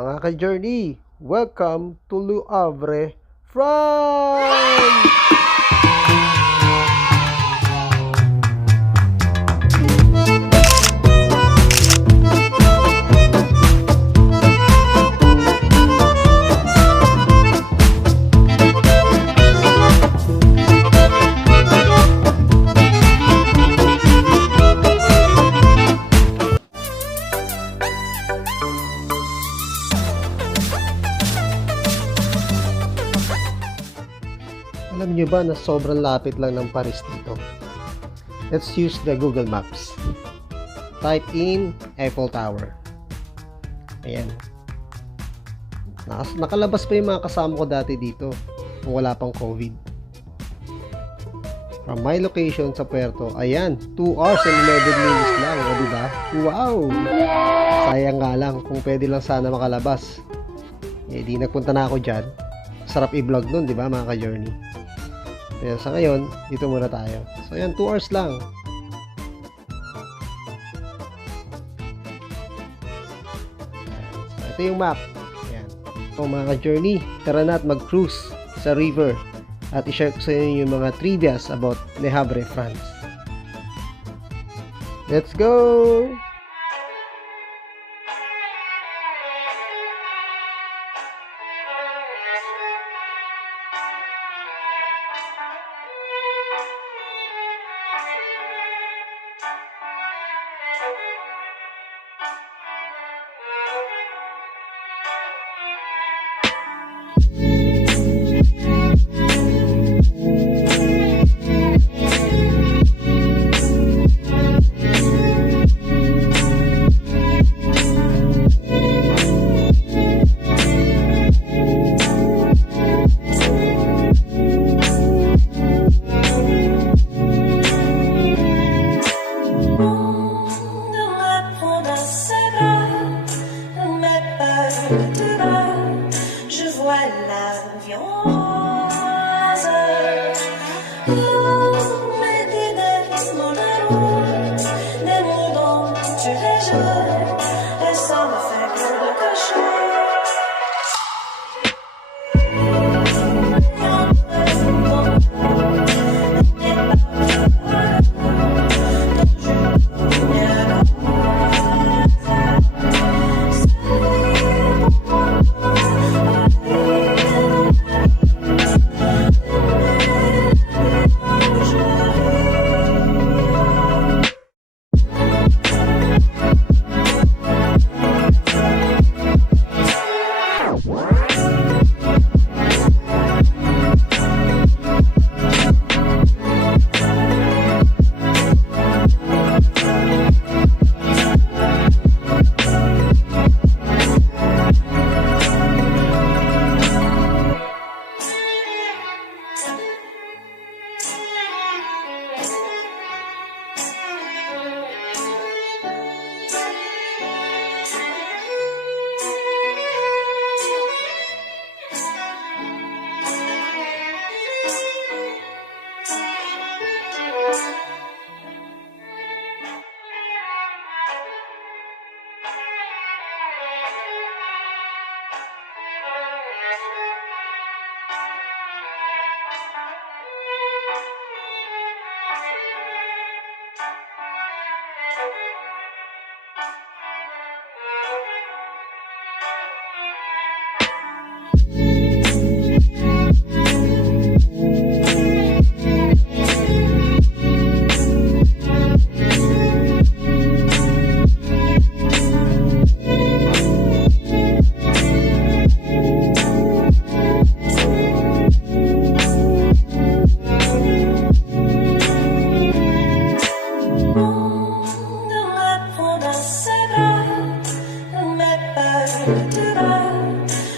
Mga ka-journey, welcome to Le Havre, France! Alam nyo ba na sobrang lapit lang ng Paris dito? Let's use the Google Maps. Type in Eiffel Tower. Ayan. Nakalabas pa yung mga kasama ko dati dito kung wala pang COVID. From my location sa Puerto, ayan, 2 hours and 11 minutes lang. O diba? Wow! Sayang nga lang kung pwede lang sana makalabas. Eh di nagpunta na ako dyan. Sarap i-vlog nun, diba mga ka-journey? Kaya sa ngayon, dito muna tayo. So ayan, 2 hours lang. So, ito yung map. Ayan. So mga ka-journey, tara na at mag-cruise sa river. At i-share ko sa inyo yung mga trivias about Le Havre, France. Let's go! Je vois la viande, mes idées, mon amour, des mots dont tu les jeux, et ça me fait que de cacher.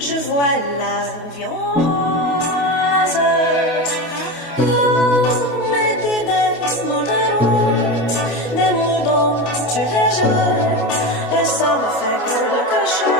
Je vois la viande, mes idées, mon amour, des mots dont tu les jeux, et ça me fait que de cacher.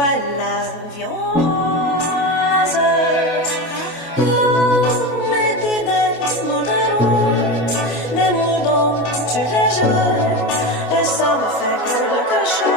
vois l'ambiance. Mes idées, mon amour, les mots dont tu les jettes, et ça me fait que de cacher.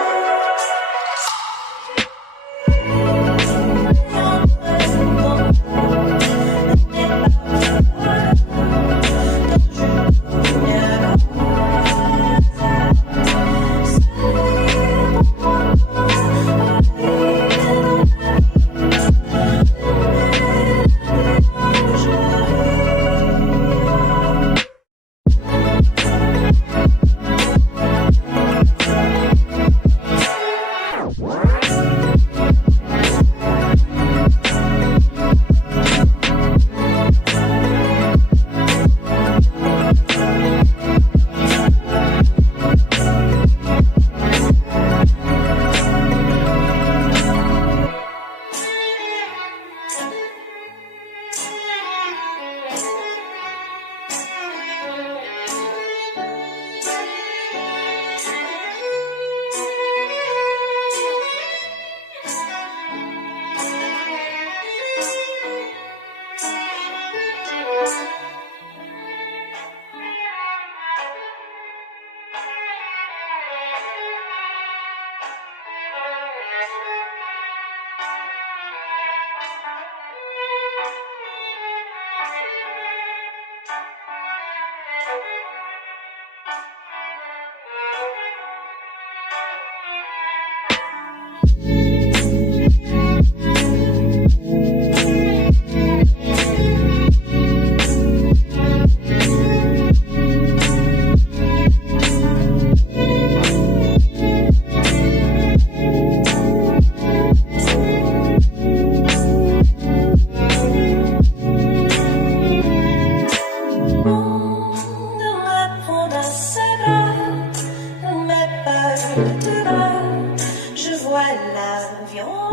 Je vois l'ambiance.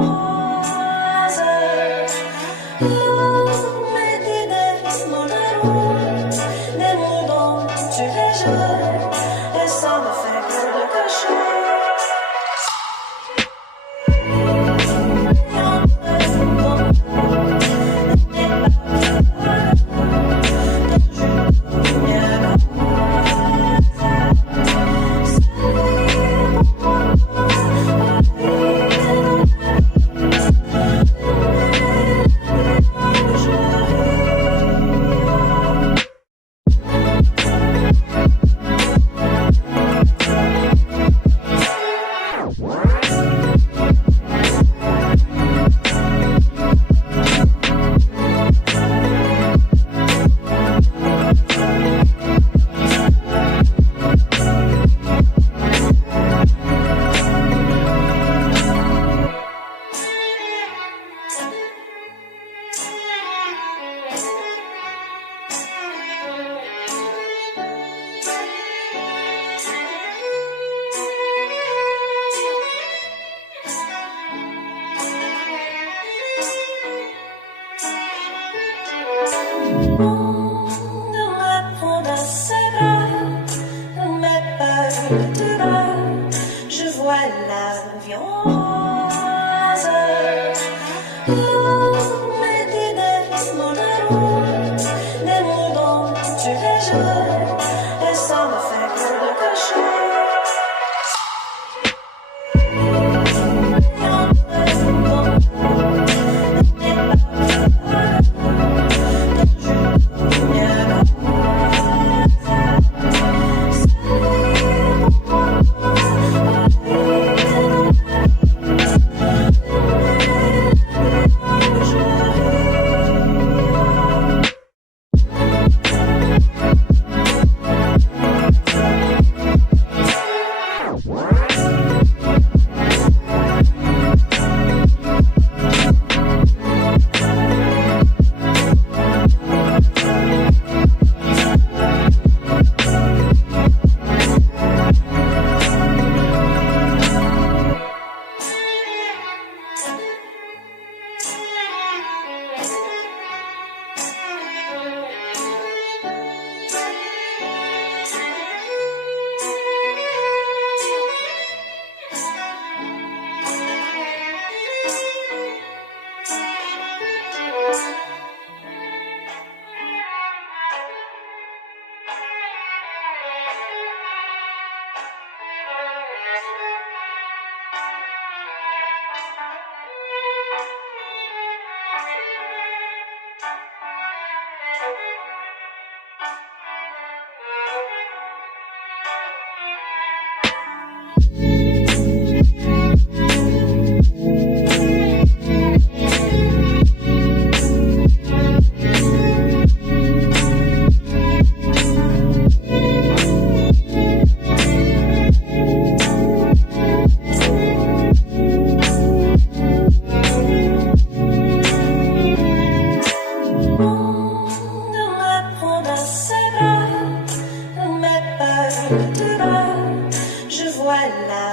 Mes idées, mon amour, les mots dont tu les jettes, et ça me fait que de cacher. De me prendre à ses bras, mais pas de bras. Je vois l'ambiance. Mes idées, mon amour, les mots dont tu les jettes, et ça me fait que de cacher. me te bat. Je vois la